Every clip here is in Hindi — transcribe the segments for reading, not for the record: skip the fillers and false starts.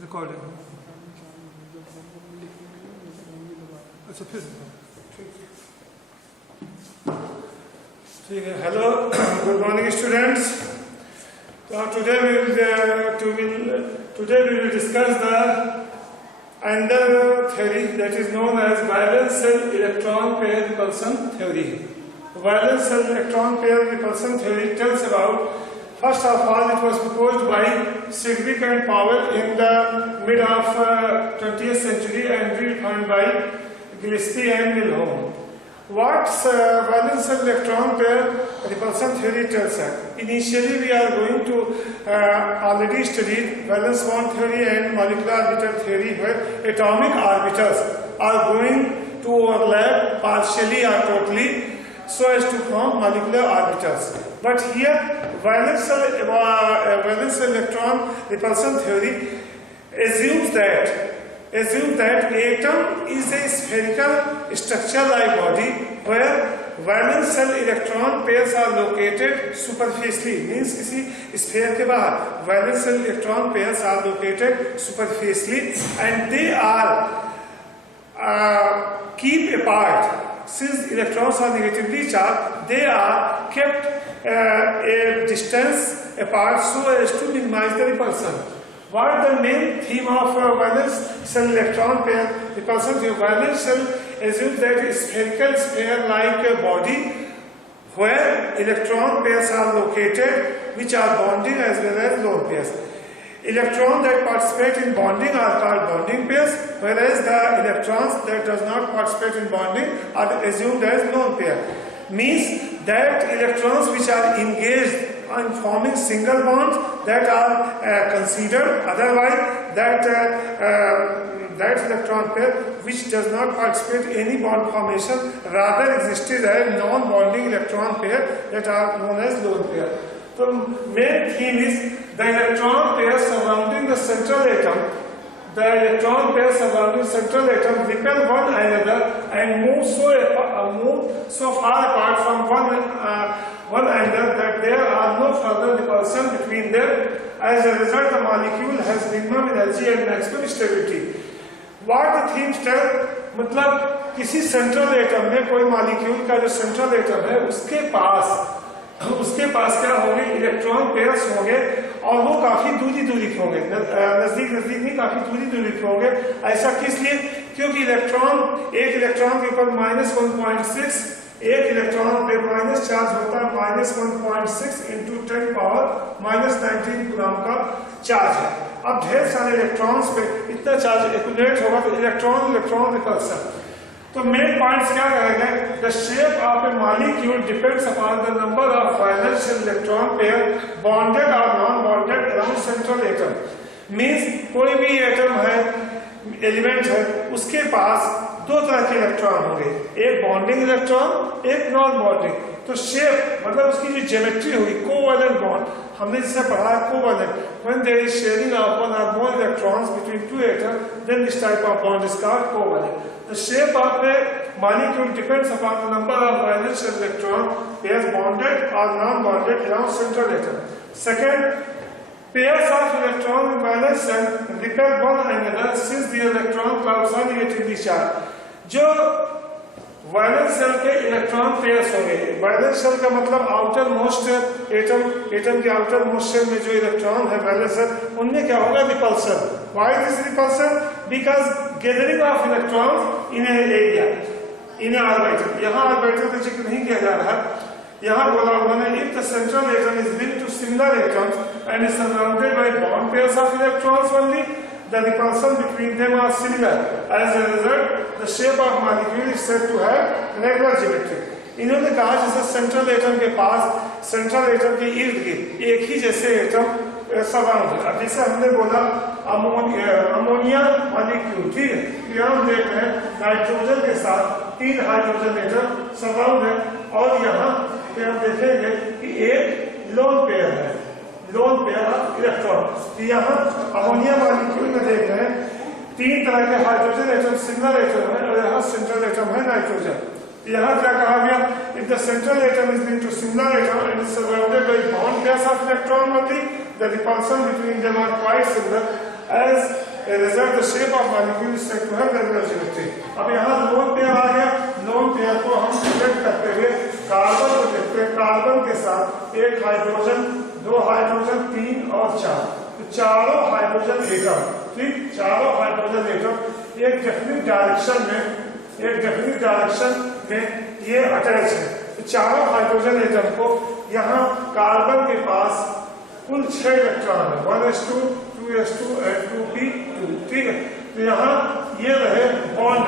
रिकॉर्डिंग। अच्छा फिर ठीक है। Hello, good morning students. Today we will discuss the another theory that is known as valence shell electron pair repulsion theory. Valence shell electron pair repulsion theory tells about, first of all, it was proposed by Sidgwick and Powell in the mid of 20th century and redefined by Gillespie and Milholm. What valence shell electron pair repulsion theory tells us? Initially, we are going to already study valence bond theory and molecular orbital theory, where atomic orbitals are going to overlap partially or totally so as to form molecular orbitals. But here, valence shell electron repulsion theory assumes that atom is a spherical structure-like body where valence shell electron pairs are located superficially, means किसी sphere के बाहर valence shell electron pairs are located superficially and they are keep apart. Since electrons are negatively charged, they are kept a distance apart so as to minimize the repulsion. What is the main theme of valence shell electron pair repulsion? The valence shell assumes that a spherical sphere-like body where electron pairs are located, which are bonding as well as lone pairs. Electrons that participate in bonding are called bonding pairs, whereas the electrons that does not participate in bonding are assumed as lone pair. Means that electrons which are engaged in forming single bonds that are considered, otherwise that electron pair which does not participate in any bond formation rather existed as non-bonding electron pair that are known as lone pair. So main theme is the electron pair surrounding the central atom. The electron pair surrounding central atom repel one another and move so far apart from one angle that there are no further repulsion between them. As a result, the molecule has minimum energy and maximum stability. What the themes tell? मतलब किसी central atom में कोई molecule का जो central atom है उसके पास क्या होंगे? इलेक्ट्रॉन पेयर्स होंगे और वो काफी दूरी होंगे, नजदीक नहीं, काफी दूरी होंगे। ऐसा किस लिए? क्योंकि एक इलेक्ट्रॉन के ऊपर -1.6, एक इलेक्ट्रॉन पे माइनस चार्ज होता है, -1.6 into 10 power -19 कूलम का चार्ज है। अब ढेर सारे इलेक्ट्रॉन्स पे इतना चार्ज एक्यूमुलेट होगा तो इलेक्ट्रॉन रिपल्सन। तो मेन पॉइंट्स क्या रहेंगे? The shape of a molecule depends upon the number of valence electron pair bonded और non bonded around central atom. Means कोई भी एटम है, एलिमेंट है, उसके पास दो तरह के इलेक्ट्रॉन होंगे, एक बॉन्डिंग इलेक्ट्रॉन, एक नॉन बॉन्डिंग। तो शेप मतलब उसकी जो ज्योमेट्री होगी, कोवैलेंट बॉन्ड, हमने जिसे पढ़ा है covalent, when there is sharing of one और more electrons between two atoms, then this type of bond is called covalent. The shape of a molecule depends upon the number of valence electron pairs bonded or non-bonded around central atom. Second, pairs of electrons in valence shell repel one another since the electron clouds are negatively charged. जो वैलेंस शेल के इलेक्ट्रॉन पेयर्स होंगे, वैलेंस शेल का मतलब आउटर मोस्ट एटम के आउटर मोस्ट शेल में जो इलेक्ट्रॉन है वैलेंस शेल, उनमें क्या होगा? Repulsion. Why this repulsion? Because gathering of electrons in a area, in a orbital. यहाँ ऑर्बिटल का जिक्र नहीं किया जा रहा, यहाँ बोला उन्होंने if the central atom is linked to similar atoms and is surrounded by bond pairs of electrons only, the repulsion between them are similar. As a result, the shape of molecule is said to have regular geometry. इन्होंने कहा जैसे सेंट्रल एटम के पास, सेंट्रल एटम के इर्द गिर्द एक ही जैसे एटम सराउंड है। अब जैसे हमने बोला अमोनिया मॉलिक्यूल, ठीक है, यहाँ हम देख रहे हैं नाइट्रोजन के साथ 3 हाइड्रोजन एटम सराउंड है और यहाँ पे हम देखेंगे कि एक लोन पेयर है, लोन पेयर ऑफ इलेक्ट्रॉन। यहाँ अमोनिया मॉलिक्यूल में देख रहे हैं 3 तरह के हाइड्रोजन एटम सिमिलर एटम है और यहाँ सेंट्रल एटम है नाइट्रोजन। यहाँ क्या कहा गया? If the central atom is linked to similar atom and is surrounded by bond pairs of electron only, the repulsion between them are quite similar. as a result the shape of molecule is said to have regular geometry. अब यहाँ लोन पेयर आ गया, लोन पेयर को हम सिलेक्ट करते हुए कार्बन को देखते हैं, कार्बन के साथ एक हाइड्रोजन, दो हाइड्रोजन, तीन और चार, तो चारों हाइड्रोजन एटम, ठीक, चारों हाइड्रोजन एटम एक डेफिनिट डायरेक्शन में ये अटैच है। तो चारों हाइड्रोजन एटम को यहाँ कार्बन के पास कुल 6 इलेक्ट्रॉन है, 1s2, 2s2 and 2p2, ठीक है। तो यहाँ ये रहे बॉन्ड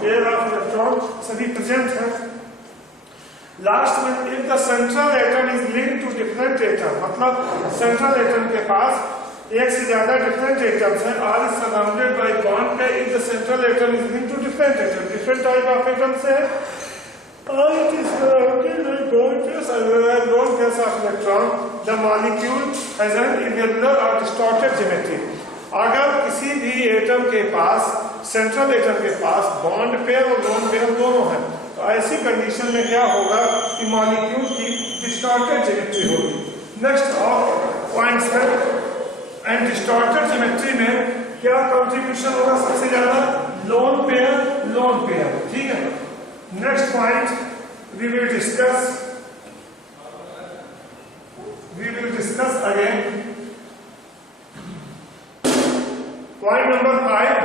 पेयर ऑफ इलेक्ट्रॉन सभी प्रेजेंट है। लास्ट में if the central atom is linked to different atom, मतलब सेंट्रल एटम के पास एक से ज्यादा डिफरेंट एटम्स हैं, or is surrounded by bond pair, if the central atom is linked to different atom, different type of atoms है, और it is surrounded by bond pairs and lone pairs of electron, the molecule has an irregular और डिस्टॉर्टेड ज्योमेट्री। अगर किसी भी एटम के पास, सेंट्रल एटम के पास बॉन्ड पेयर और लोन पेयर दोनों हैं, तो ऐसी कंडीशन में क्या होगा कि मॉलिक्यूल की डिस्टॉर्टेड ज्योमेट्री होगी। नेक्स्ट और पॉइंट्स है, एंड डिस्टॉर्टेड ज्योमेट्री में क्या कंट्रीब्यूशन होगा सबसे ज्यादा, लोन पेयर, ठीक है। Next point we will discuss again. Point number 5,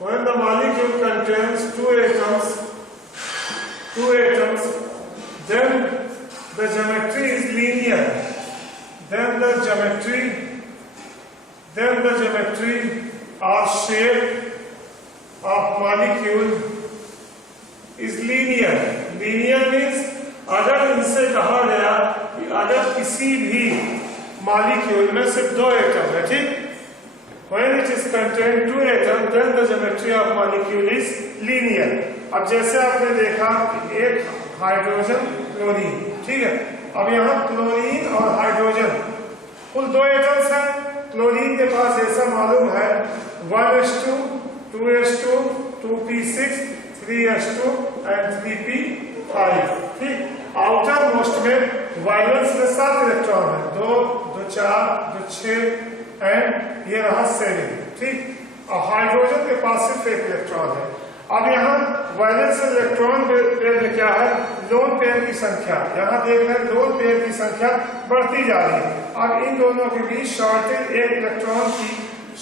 when the molecule contains two atoms, then the geometry is linear. Then the geometry or shape of molecule is linear. Linear means अगर इनसे कहा गया कि अगर किसी भी मॉलिक्यूल में सिर्फ 2 एटम है, ठीक, when it is contained 2 atom, then the geometry of molecule is linear. अब जैसे आपने देखा एक हाइड्रोजन क्लोरीन, ठीक है, अब यहाँ क्लोरीन और हाइड्रोजन कुल 2 एटम्स हैं। क्लोरीन के पास ऐसा मालूम है 1s2, 2s2, 2p6, 3s2 and 3p5, ठीक। आउटर मोस्ट में वायलेंस में 7 इलेक्ट्रॉन है, 2, 2, 4, 2, 6 एंड ये रहा 7, ठीक। और हाइड्रोजन के पास सिर्फ 1 इलेक्ट्रॉन है। अब यहाँ वायलेंस इलेक्ट्रॉन पेयर में क्या है, लोन पेयर की संख्या, यहाँ देख रहे हैं लोन पेयर की संख्या बढ़ती जा रही है। अब इन दोनों के बीच शॉर्टेज, 1 इलेक्ट्रॉन की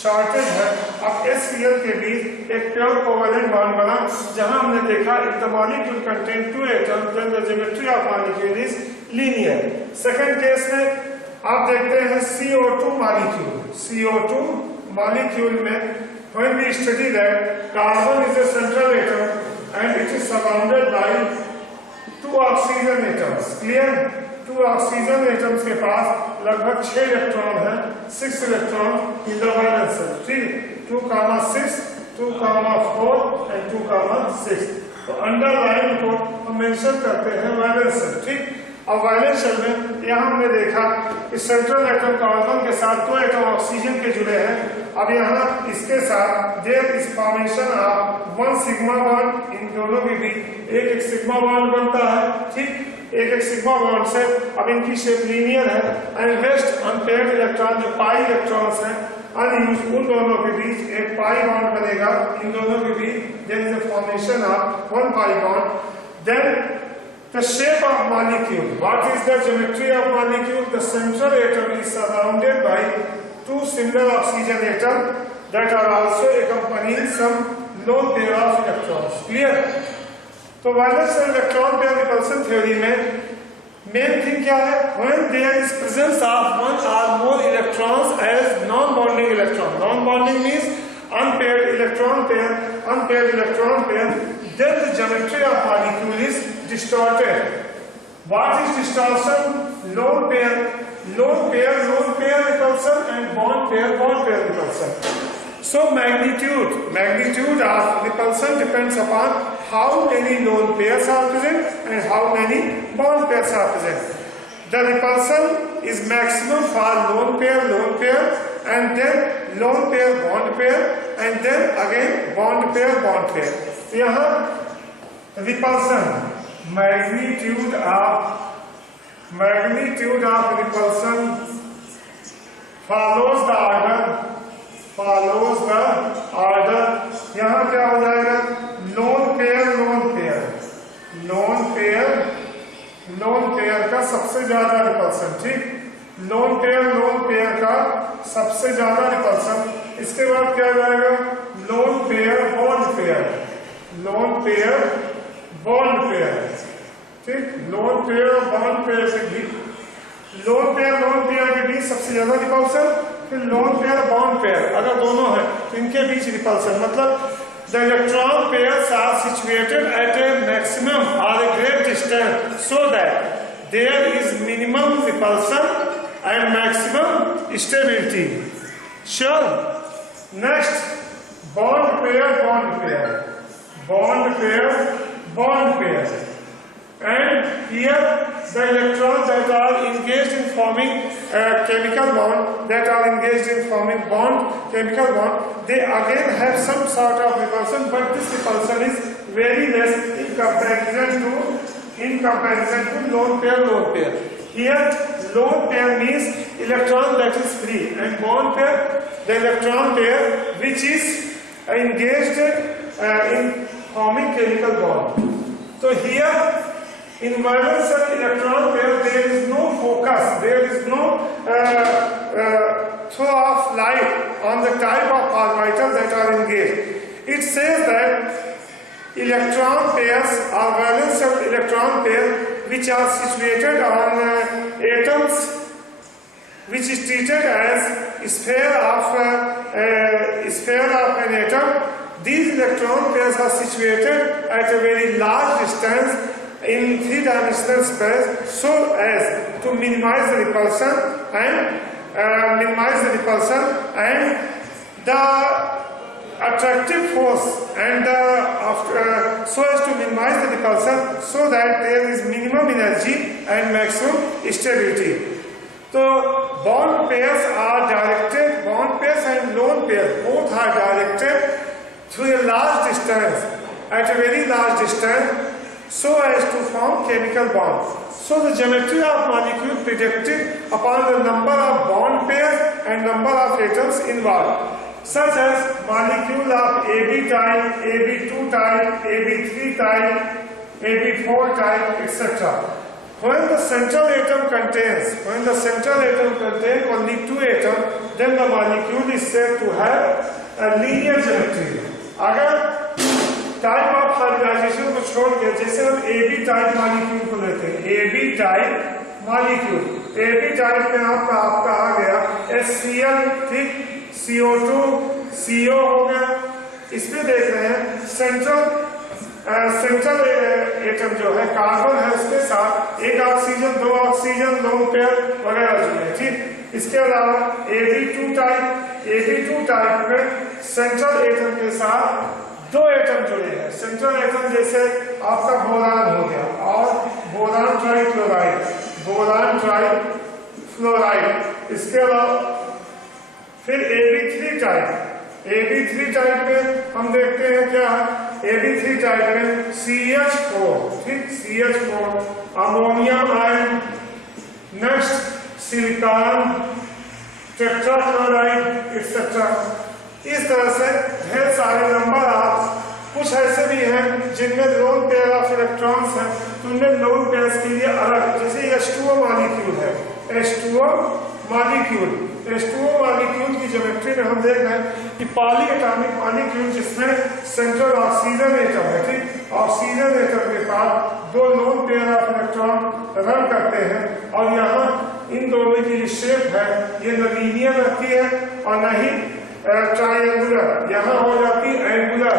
शॉर्टेज है। अब SPL के बीच एक प्योर कोवेलेंट बॉन्ड बना, जहां हमने देखा if the molecule contain 2 atom then the geometry of molecule is linear. Second case में आप देखते हैं CO2 मॉलिक्यूल में when we study that carbon is a central atom and it is surrounded by 2 oxygen atoms, clear? 2 oxygen atoms के पास लगभग 6 इलेक्ट्रॉन है, 6 electron in the valence shell, ठीक, 2,6, 2,4 एंड 2,6। तो अंडरलाइन को हम मेंशन करते हैं वैलेंस शेल, ठीक। अब वैलेंस शेल में यहाँ हमने देखा कि सेंट्रल एटम कार्बन के साथ 2 एटम ऑक्सीजन के जुड़े हैं। अब यहाँ इसके साथ there is formation of 1 sigma bond, इन दोनों के बीच एक सिग्मा बॉन्ड बनता है, ठीक, एक सिग्मा बॉन्ड से। अब इनकी शेप लीनियर है एंड रेस्ट अनपेयर्ड इलेक्ट्रॉन जो पाई इलेक्ट्रॉन्स हैं अनयूज्ड, उन दोनों के बीच एक पाई बॉन्ड बनेगा, इन दोनों के बीच there is a formation of 1 pi bond. Then the shape of molecule, what is the geometry of molecule? The central atom is surrounded by 2 single oxygen atoms that are also accompanying some lone pair of electrons, clear? तो valence electron pair repulsion theory में मेन थिंग क्या है, when there is presence of 1 or more electrons as non-bonding electron. Non-bonding means unpaired electron pair, then the geometry of molecule is distorted. What is distortion? Lone pair repulsion and bond pair repulsion. So magnitude of repulsion depends upon how many lone pairs are present and how many bond pairs are present. The repulsion is maximum for lone pair and then lone pair, and then again bond pair. यहाँ repulsion, magnitude of repulsion follows the order. यहाँ क्या हो जाएगा, lone pair का सबसे ज्यादा रिपल्सन, ठीक, लोन पेयर का सबसे ज्यादा रिपल्सन। इसके बाद क्या हो जाएगा, लोन पेयर बॉन्ड पेयर, ठीक, लोन पेयर और बॉन्ड पेयर से भी, लोन पेयर के बीच सबसे ज्यादा रिपल्सन, फिर लोन पेयर बॉन्ड पेयर अगर दोनों है तो इनके बीच रिपल्सन, मतलब the electron pairs are situated at a maximum or a great distance so that there is minimum repulsion and maximum stability. Sure. Next, bond pair. And here the electrons that are engaged in forming chemical bond, they again have some sort of repulsion, but this repulsion is very less in comparison to lone pair. Here lone pair means electron that is free, and bond pair, the electron pair which is engaged in forming chemical bond. So here in valence electron pair there is no focus, there is no throw of light on the type of orbitals that are engaged. It says that electron pairs are valence electron pair which are situated on atoms which is treated as sphere of an atom. These electron pairs are situated at a very large distance in three-dimensional space so as to minimize the repulsion and the attractive force and so as to minimize the repulsion so that there is minimum energy and maximum stability. So bond pairs and lone pairs both are directed through a large distance, at a very large distance, so as to form chemical bonds. So the geometry of molecule predicted upon the number of bond pairs and number of atoms involved, such as molecule of AB type, AB2 type, AB3 type, AB4 type, etc. When the central atom contains only two atoms, then the molecule is said to have a linear geometry. अगर टाइप ऑफ हाइब्रिडाइजेशन को छोड़ के, जैसे हम AB टाइप मॉलिक्यूल को लेते हैं, AB टाइप में आपका आ गया HCl, ठीक, CO2, CO हो गया। इसमें देख रहे हैं सेंट्रल एटम जो है कार्बन है, उसके साथ एक ऑक्सीजन, दो ऑक्सीजन, लोन पेयर वगैरह जुड़े हैं, ठीक। इसके अलावा AB2 टाइप में सेंट्रल एटम के साथ दो एटम जुड़े हैं। सेंट्रल एटम जैसे आपका बोरान हो गया और बोरान ट्राइफ्लोराइड। इसके अलावा फिर AB3 टाइप में हम देखते हैं क्या, AB3 टाइप में CH4, ठीक, CH4, ammonium ion, next silicon, tetrachloride etcetera. इस तरह से ढेर सारे नंबर आप, कुछ ऐसे भी हैं जिनमें लोन पेयर ऑफ इलेक्ट्रॉन्स हैं, तो उनमें लोन पेयर्स के लिए अलग, जैसे H2O मॉलिक्यूल है, H2O मॉलिक्यूल की ज्योमेट्री में हम देख रहे हैं कि पॉली एटॉमिक मॉलिक्यूल जिसमें सेंट्रल ऑक्सीजन एटम है, ठीक, ऑक्सीजन एटम के पास दो lone pair of electron run करते हैं, और यहाँ इन दोनों की शेप है ये न लीनियर रहती है और न ही ट्रायंगुलर, यहाँ हो जाती एंगुलर,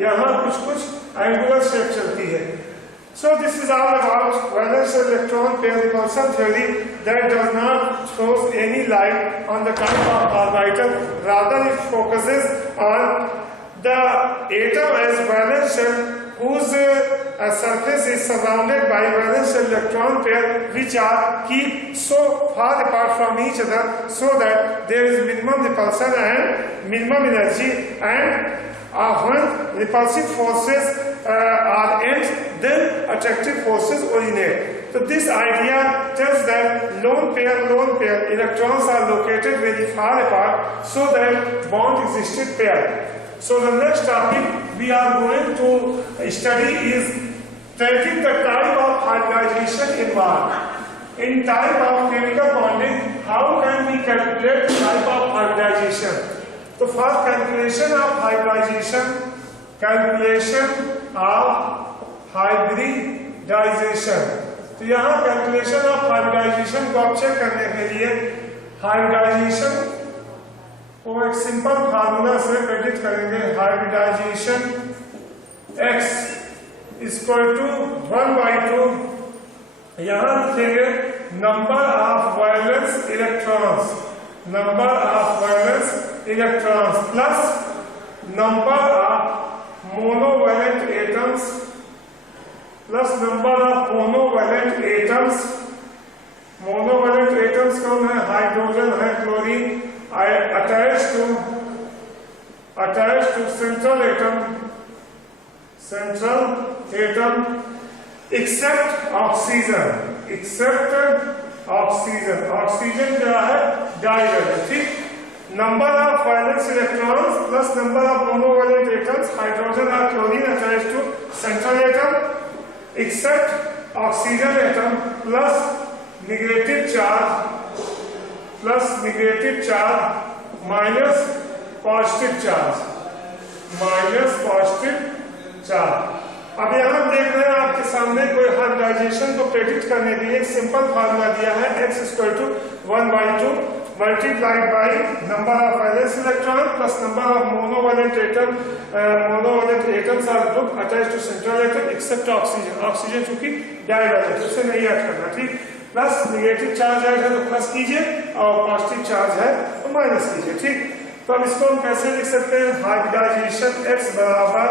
यहाँ कुछ एंगुलर शेप चलती है। So this is all about valence electron pair repulsion theory that does not throw any light on the type of orbital, rather it focuses on the atom as valence shell whose surface is surrounded by valence electron pair which are keep so far apart from each other so that there is minimum repulsion and minimum energy and When repulsive forces are ends, then attractive forces originate. So this idea tells that lone pair electrons are located very far apart so that bond existed pair. So the next topic we are going to study is tracking the type of hybridization involved. In type of chemical bonding, how can we calculate type of hybridization? So for calculation of hybridization तो यहाँ कैलकुलेशन ऑफ हाइब्रिडाइजेशन को आप चेक करने के लिए हाइब्रिडाइजेशन को एक सिंपल फार्मूला से प्रेडिक्ट करेंगे। हाइब्रिडाइजेशन x इक्वल टू 1/2, यहाँ लिखेंगे number of valence electrons plus number of monovalent atoms monovalent atoms कौन है? हाइड्रोजन है, chlorine attach to central atom except oxygen क्या है? डाइवैलेंट। ठीक, number of valence electrons plus number of monovalent atoms hydrogen और chlorine attach to central atom except oxygen atom plus negative charge minus positive charge. अब यहाँ हम देख रहे हैं आपके सामने कोई हाइब्रिडाइजेशन को प्रेडिक्ट करने के लिए एक सिंपल फार्मूला दिया है x equal to 1/2 multiplied by number of valence electron plus number of monovalent atoms or group attach to central atom except oxygen चूंकि डाइवैलेंट उसे नहीं ऐड करना। ठीक, प्लस नेगेटिव चार्ज ऐड है तो प्लस कीजिए और पॉजिटिव चार्ज है तो माइनस कीजिए। ठीक, तो अब इसको हम कैसे लिख सकते हैं? हाइब्रिडाइजेशन x बराबर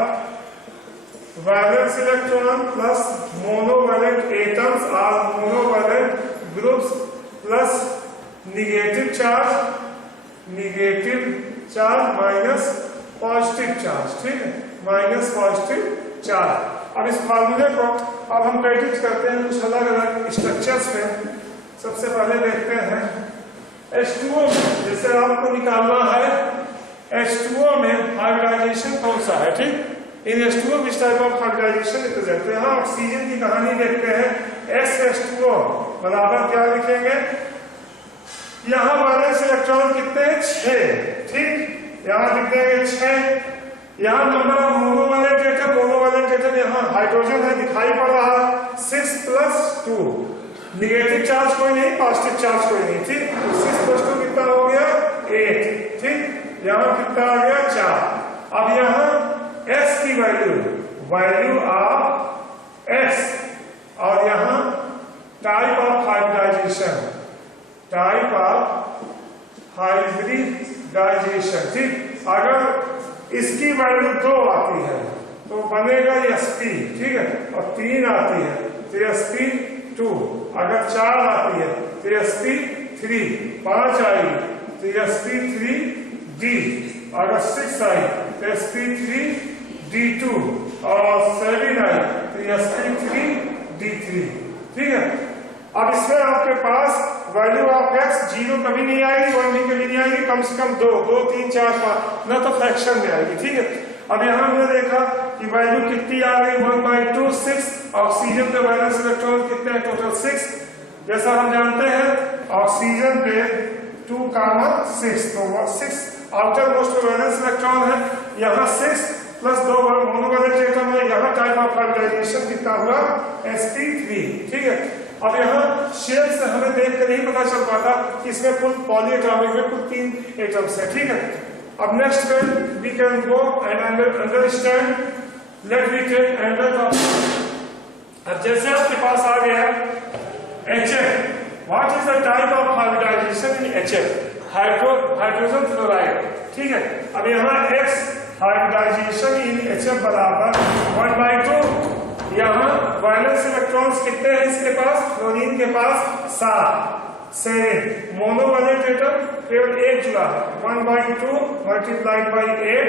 valence electron plus monovalent atoms or monovalent groups plus negative charge minus positive charge. ठीक है, माइनस पॉजिटिव चार्ज। अब इस फार्मूले को अब हम प्रेडिक्ट करते हैं कुछ अलग अलग स्ट्रक्चर्स में। सबसे पहले देखते हैं H2O में, जैसे आपको निकालना है H2O में हाइब्रिडाइजेशन कौन सा है। ठीक, in H2O which type of hybridisation represent. तो यहाँ ऑक्सीजन की कहानी देखते हैं। SH2O बराबर क्या लिखेंगे? यहाँ वैलेंस इलेक्ट्रॉन कितने हैं? 6। ठीक, यहाँ लिख देंगे 6। यहाँ नंबर ऑफ मोनोवैलेंट एटम यहाँ हाइड्रोजन है दिखाई पड़ रहा 6 + 2। नेगेटिव चार्ज कोई नहीं, पॉजिटिव चार्ज कोई नहीं। ठीक, 6 + 2 कितना हो गया? 8। ठीक, यहाँ कितना आ गया? 4। अब यहाँ S की वैल्यू ऑफ S और यहाँ टाइप ऑफ हाइब्रिडाइजेशन। ठीक, अगर इसकी वैल्यू 2 आती है तो बनेगा sp। ठीक है, और 3 आती है तो sp2। अगर 4 आती है तो sp3, 5 आई तो sp3d, अगर 6 आई तो sp3d2 और 7 आई तो sp3d3। ठीक है, अब इसमें आपके पास वैल्यू ऑफ x 0 कभी नहीं आएगी, 1 भी कभी नहीं आएगी, कम से कम 2, 3, 4, 5 न तो फ्रैक्शन में आएगी। ठीक है, अब यहाँ हमने देखा कि वैल्यू कितनी आ गई? 1/2 6। ऑक्सीजन पे वैलेंस इलेक्ट्रॉन कितने हैं? टोटल 6। जैसा हम जानते हैं ऑक्सीजन पे 2, 6 तो 6 आउटर मोस्ट वैलेंस इलेक्ट्रॉन है। यहाँ 6 + 2 मोनोवैलेंट एटम है। यहाँ टाइप ऑफ हाइब्रिडाइजेशन कितना हुआ? sp3। ठीक है, अब यहाँ शेप से हमें देख कर नहीं पता चल पाता कि इसमें कुल पॉलीएटॉमिक में कुल 3 एटम्स है। ठीक है, अब next we can go and understand. Let me take another topic. अब जैसे आपके पास आ गया HF, what is the type of hybridisation in HF? Hydrogen fluoride. ठीक है, अब यहाँ X हाइब्रिडाइजेशन इन HF बराबर 1/2। यहाँ वैलेंस इलेक्ट्रॉन्स कितने हैं इसके पास? फ्लोरीन के पास 7। 7 मोनोवैलेंट एटम केवल एक जुड़ा है 1/2 मल्टीप्लाइड बाई 8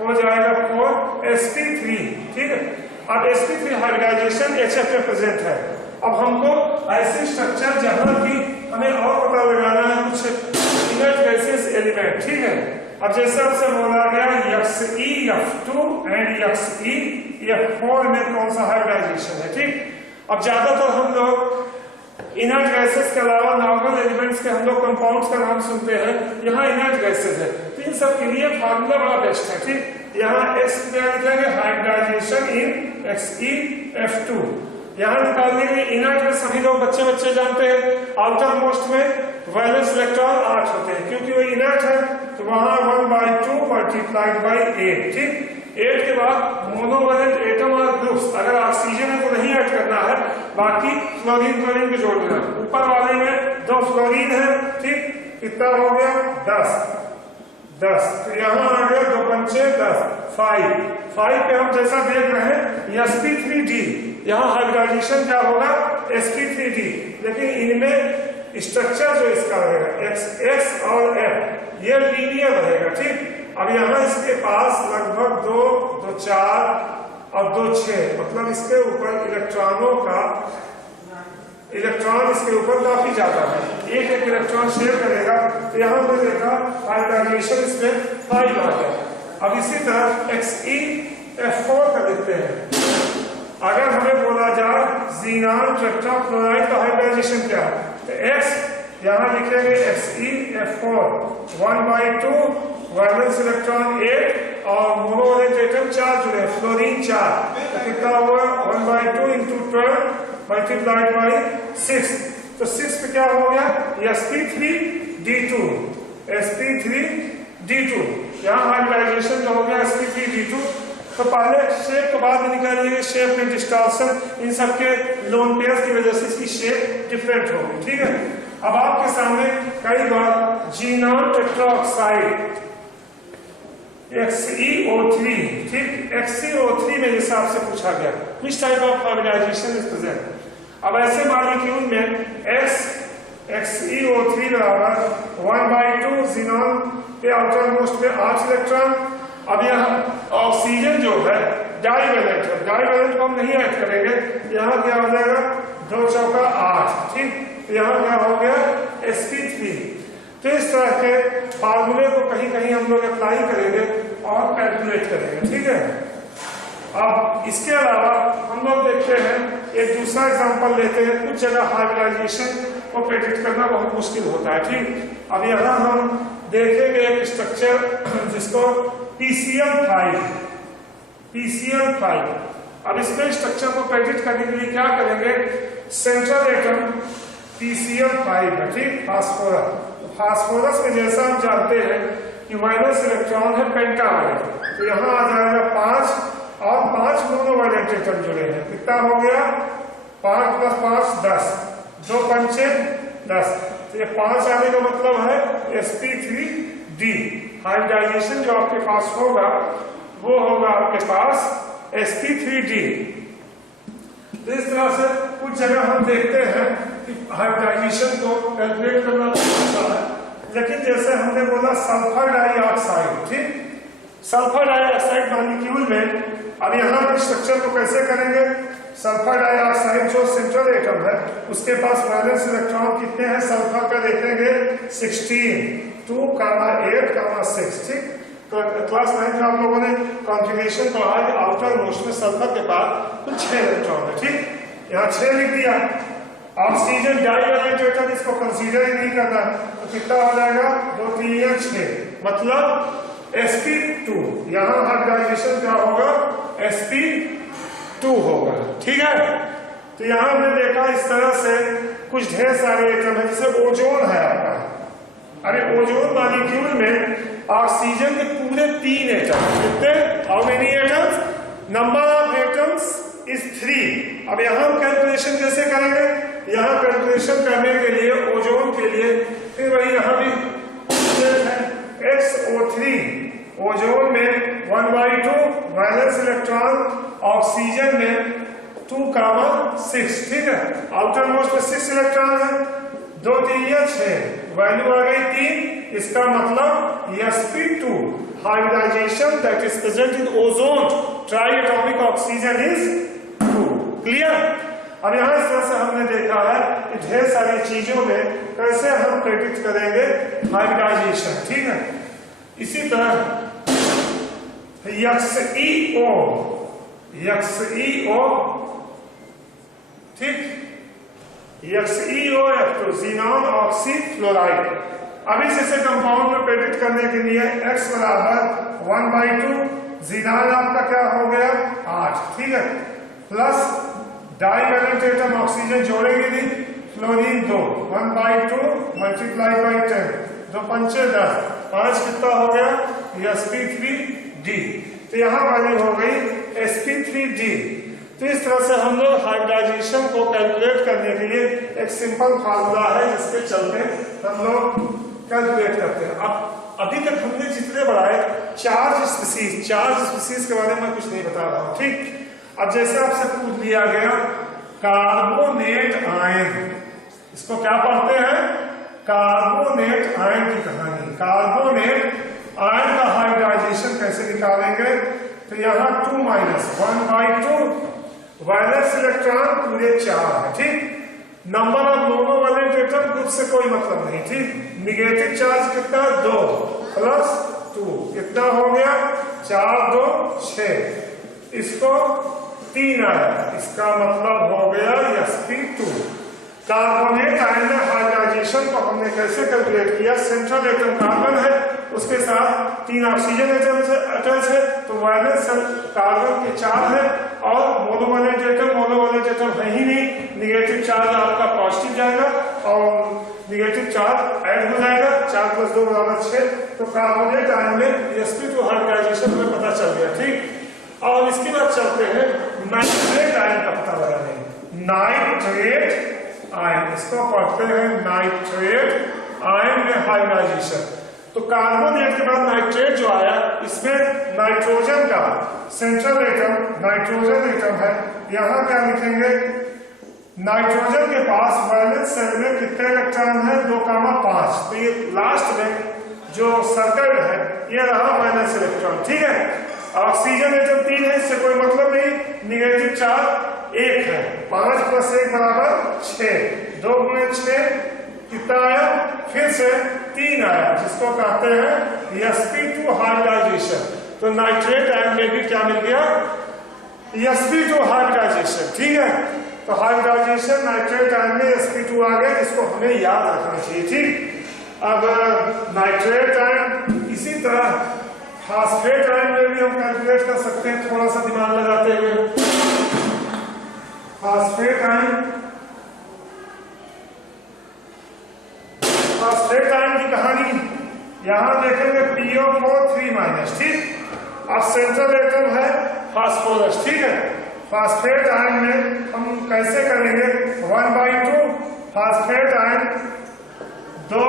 हो जाएगा 4 sp3 ठीक है। अब sp3 हाइब्रिडाइजेशन HF में प्रेजेंट है। अब हमको ऐसे स्ट्रक्चर जहां की हमें और पता लगाना है कुछ इनर्ट गैसेस एलिमेंट ठीक है। अब जैसे आपसे बोला गया XE F2 and XE F4 में कौन सा हाइब्रिडाइजेशन है ठीक। अब ज्यादातर हम लोग इनर्ट गैसेस के अलावा नॉर्मल एलिमेंट्स के हम लोग कंपाउंड्स का नाम सुनते हैं, यहाँ इनर्ट गैसेस है तो इन सब के लिए फार्मूला बड़ा बेस्ट है ठीक। यहाँ X क्या लिखेंगे हाइब्रिडाइजेशन इन XE F2। यहाँ निकालने के लिए इनर्ट में सभी लोग बच्चे जानते हैं आउटर मोस्ट में वैलेंस इलेक्ट्रॉन 8 होते हैं क्योंकि वो इनर्ट है तो वहां 1/2 मल्टीप्लाइड बाई 8 ठीक। 8 के बाद मोनोवैलेंट एटम और ग्रुप्स अगर ऑक्सीजन है तो नहीं ऐड करना है, बाकी फ्लोरीन क्लोरीन को जोड़ देना। ऊपर वाले में 2 फ्लोरीन है ठीक, कितना हो गया 10 तो यहाँ आ गया 2 पंचे 10 5 पे हम जैसा देख रहे हैं sp3d यहाँ हाइब्रिडाइजेशन क्या होगा sp3d, लेकिन इनमें स्ट्रक्चर जो इसका रहेगा x और f ये लीनियर रहेगा ठीक। अब यहाँ इसके पास लगभग 2 4 और 2 6 मतलब इसके ऊपर इलेक्ट्रॉन इसके ऊपर काफी ज्यादा है, एक इलेक्ट्रॉन शेयर करेगा तो यहाँ पे देखा हाइब्रिडाइजेशन इसमें 5 आ गया। अब इसी तरह XE F4 का देखते हैं। अगर हमें बोला जाए ज़ीनान टेट्राक्लोराइड का हाइब्रिडाइजेशन क्या है तो X यहाँ लिखेंगे XE F4 1/2 वैलेंस इलेक्ट्रॉन 8 और मोनोवैलेंट एटम 4 जुड़े फ्लोरीन 4 तो कितना हुआ 1/2 इंटू 12 मल्टीप्लाइड बाई 6 तो 6 पे क्या हो गया sp3d2 यहाँ हाइब्रिडाइजेशन जो हो गया sp3d2। तो पहले शेप के बाद निकालिए शेप में डिस्टॉर्शन इन सबके लोन पेयर की वजह से इसकी शेप डिफरेंट होगी ठीक है। अब आपके सामने कई बार ज़ीनान टेट्राऑक्साइड XeO3 ठीक, XeO3 में जैसे आपसे पूछा गया which type of hybridization is present। अब ऐसे मॉलिक्यूल में XeO3 बराबर 1/2 ज़ीनान के आउटर मोस्ट पे 8 इलेक्ट्रॉन। अब यहाँ ऑक्सीजन जो है डाइवैलेंट है, डाइवैलेंट को हम नहीं ऐड करेंगे, यहाँ क्या हो जाएगा 2 चौका 8 ठीक, तो यहाँ क्या हो गया sp3। तो इस तरह के फार्मूले को कहीं कहीं हम लोग अप्लाई करेंगे और कैलकुलेट करेंगे ठीक है। अब इसके अलावा हम लोग देखते हैं एक दूसरा एग्जांपल लेते हैं। कुछ जगह हाइब्रिडाइजेशन को प्रेडिक्ट करना बहुत मुश्किल होता है ठीक। अब यहाँ हम देखेंगे एक स्ट्रक्चर जिसको PCl5। अब इसमें स्ट्रक्चर को प्रेडिक्ट करने के लिए क्या करेंगे सेंट्रल एटम PCl5 है ठीक, फास्फोरस में जैसा हम जानते हैं कि वैलेंस इलेक्ट्रॉन है पेंटावैलेंट तो यहाँ आ जाएगा 5 और 5 मोनोवैलेंट एटम जुड़े हैं, कितना हो गया 5 + 5 10 2 पंचे 10 तो ये 5 आने का मतलब है sp3d। हाइब्रिडाइजेशन जो आपके पास होगा वो होगा आपके पास sp3d। तो इस तरह से कुछ जगह हम देखते हैं कि हाइब्रिडाइजेशन को कैलकुलेट करना अच्छा है, लेकिन जैसे हमने बोला सल्फर डाइऑक्साइड ठीक, सल्फर डाइऑक्साइड मॉलिक्यूल में अब यहाँ पर स्ट्रक्चर को कैसे करेंगे सल्फर डाइऑक्साइड जो सेंट्रल एटम है उसके पास वैलेंस इलेक्ट्रॉन कितने हैं सल्फर का देखेंगे 16 2, 8, 6 ठीक। तो क्लास 9 में आप लोगों ने कॉन्फ़िगरेशन पढ़ा है आउटर मोस्ट में सल्फर के बाद कुल 6 इलेक्ट्रॉन है ठीक, यहाँ 6 लिख दिया। ऑक्सीजन डाइवैलेंट एटम इसको कंसीडर ही नहीं करना तो कितना हो जाएगा 2 3 6 मतलब sp2। यहाँ हाइब्रिडाइजेशन क्या होगा sp2 होगा ठीक है। तो यहाँ हमने देखा इस तरह से कुछ ढेर सारे एटम है जैसे ओजोन है आपका। अरे ओजोन मॉलिक्यूल में ऑक्सीजन के पूरे 3 एटम कितने how many atoms number of atoms is 3। अब यहाँ हम कैलकुलेशन कैसे करेंगे, यहाँ कैलकुलेशन करने के लिए ओजोन के लिए फिर वही यहाँ भी XO3 ओजोन में 1/2 वैलेंस इलेक्ट्रॉन, ऑक्सीजन में 2, 6 ठीक है। आउटर मोस्ट में 6 इलेक्ट्रॉन है, 2 3 या 6, वैल्यू आ गई 3, इसका मतलब sp2 hybridization that is present in ozone triatomic oxygen is 2. Clear? अब यहाँ इस तरह से हमने देखा है कि ढेर सारी चीजों में कैसे हम प्रेडिक्ट करेंगे हाइब्रिडाइजेशन, ठीक है। इसी तरह XeO, ठीक, XeO तो ज़ीनॉन ऑक्सीफ्लोराइड। अब इसे कंपाउंड में प्रेडिक्ट करने के लिए X बराबर 1/2, ज़ीनॉन आपका क्या हो गया 8, ठीक है, प्लस डाइवैलेंट एटम ऑक्सीजन जोड़ेंगे नहीं, फ्लोरीन 2, 1/2 मल्टीप्लाई बाई 10, 2 पंचे 10, 5 कितना हो गया sp3d, तो यहाँ वाली हो गई sp3d। तो इस तरह से हम लोग हाइब्रिडाइजेशन को कैलकुलेट करने के लिए एक सिंपल फार्मूला है जिसके चलते हम लोग कैलकुलेट करते हैं। अब अभी तक हमने जितने बढ़ाए चार्ज स्पीसीज के बारे में कुछ नहीं बता रहा हूँ, ठीक। अब जैसे आपसे पूछ लिया गया कार्बोनेट आयन, इसको क्या पढ़ते हैं, कार्बोनेट आयन की कहानी। कार्बोनेट आयन का हाइब्रिडाइजेशन कैसे निकालेंगे, तो यहाँ 2 - 1/2 वैलेंस इलेक्ट्रॉन पूरे 4 है, ठीक। Number of monovalent atom group से कोई मतलब नहीं, ठीक। निगेटिव चार्ज कितना 2 प्लस 2 कितना हो गया 4 2 6, इसको 3 आया, इसका मतलब हो गया sp2। कार्बोनेट आयन में हाइब्रिडाइजेशन को हमने कैसे कैलकुलेट किया, सेंट्रल एटम कार्बन है, उसके साथ 3 ऑक्सीजन एटम्स है, तो वैलेंस कार्बन के 4 है, और मोनोवैलेंट एटम है ही नहीं, निगेटिव चार्ज आपका पॉजिटिव जाएगा और निगेटिव चार्ज ऐड हो जाएगा, 4 + 2 = 6, तो कार्बोनेट आयन में sp2 हाइब्रिडाइजेशन हमें पता चल गया, ठीक। और इसके बाद चलते हैं नाइट्रेट आयन का पता लगाने। नाइट्रेट आयन, इसको पढ़ते हैं नाइट्रेट आयन में हाइब्रिडाइजेशन। तो कार्बोनेट के बाद नाइट्रेट जो आया, इसमें नाइट्रोजन का सेंट्रल एटम नाइट्रोजन एटम है, यहाँ क्या लिखेंगे, नाइट्रोजन के पास वैलेंस शेल में कितने इलेक्ट्रॉन है 2,5, तो ये लास्ट में जो सर्कल है ये रहा वैलेंस इलेक्ट्रॉन, ठीक है। ऑक्सीजन एटम 3 है, इससे कोई मतलब नहीं, निगेटिव चार्ज 1 है, 5 + 1 = 6, 2 × 6 कितना आया, फिर से 3 आया, जिसको कहते हैं sp2 हाइब्रिडाइजेशन। तो नाइट्रेट आयन में भी क्या मिल गया, sp2 हाइब्रिडाइजेशन, ठीक है। तो हाइब्रिडाइजेशन नाइट्रेट आयन में sp2 आ गया, इसको हमें याद रखना चाहिए, ठीक। अब नाइट्रेट आयन, इसी तरह फास्फेट आयन में भी हम कैलकुलेट कर सकते हैं, थोड़ा सा दिमाग लगाते हुए। फास्फेट आयन की कहानी यहां देखेंगे, PO4 3-, ठीक। अब सेंट्रल एटम है फास्फोरस, ठीक है। फास्फेट आयन में हम कैसे करेंगे, 1/2 फास्फेट आयन 2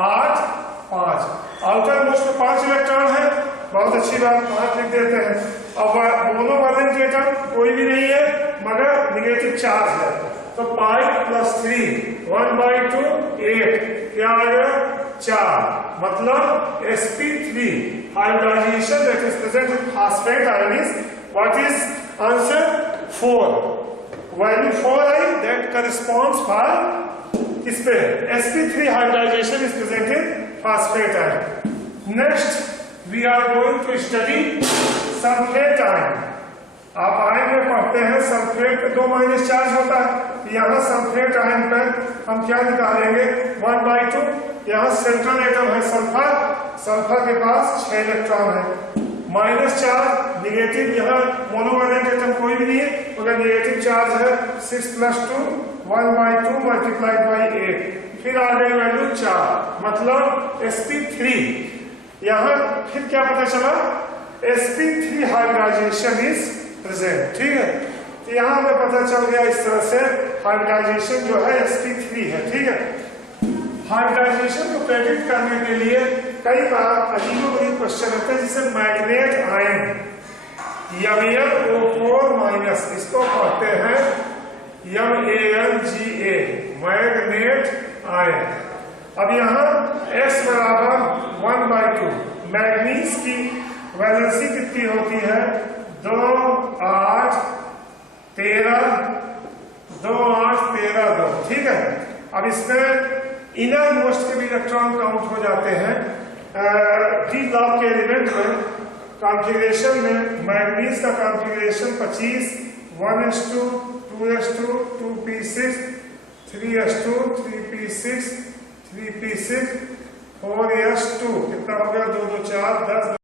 8 5, आउटर मोस्ट में 5 इलेक्ट्रॉन है, बहुत अच्छी बात, 5 लिख देते हैं। अब मोनोवैलेंट एटम कोई भी नहीं है मगर निगेटिव चार्ज है, तो 5 + 3 1/2 8, क्या आ गया 4, मतलब sp3 hybridization that is present in phosphate ion is what is answer 4, value 4 I, that corresponds for इस पे sp3 hybridization is present in phosphate ion. Next we are going to study sulphate ion. आप आयन में पढ़ते हैं सल्फेट पे 2- चार्ज होता है, यहाँ सल्फेट आयन पर हम क्या निकालेंगे 1/2, यहाँ सेंट्रल एटम है सल्फर, सल्फर के पास 6 इलेक्ट्रॉन है, माइनस चार्ज निगेटिव, यहाँ मोनोवैलेंट एटम कोई भी नहीं है मगर निगेटिव चार्ज है, 6 + 2 1/2 मल्टीप्लाइड बाई 8, फिर आ गई वैल्यू 4, मतलब sp3। यहाँ फिर क्या पता चला, sp3 हाइब्रिडाइजेशन इज प्रेजेंट, ठीक है। तो यहाँ हमें पता चल गया इस तरह से हाइब्रिडाइजेशन जो है sp3 है, ठीक है। हाइब्रिडाइजेशन को प्रेडिक्ट करने के लिए कई बार अजीबोगरीब क्वेश्चन होते हैं, जिसे मैग्नेट आयन MnO4-, इसको कहते हैं MAlGa, मैग्नेट आयन। अब यहाँ x बराबर 1/2, मैग्नीज की वैलेंसी कितनी होती है 2 8 13 2 8 13 2, ठीक है। अब इसमें इनर मोस्ट के भी इलेक्ट्रॉन काउंट हो जाते हैं। डी ब्लॉक के एलिमेंट में कॉन्फ़िगरेशन में मैग्नीज का configuration 25 1s2 2s2 2p6 3s2 3p6 3p6 4s2 कितना हो गया 2 2 4 10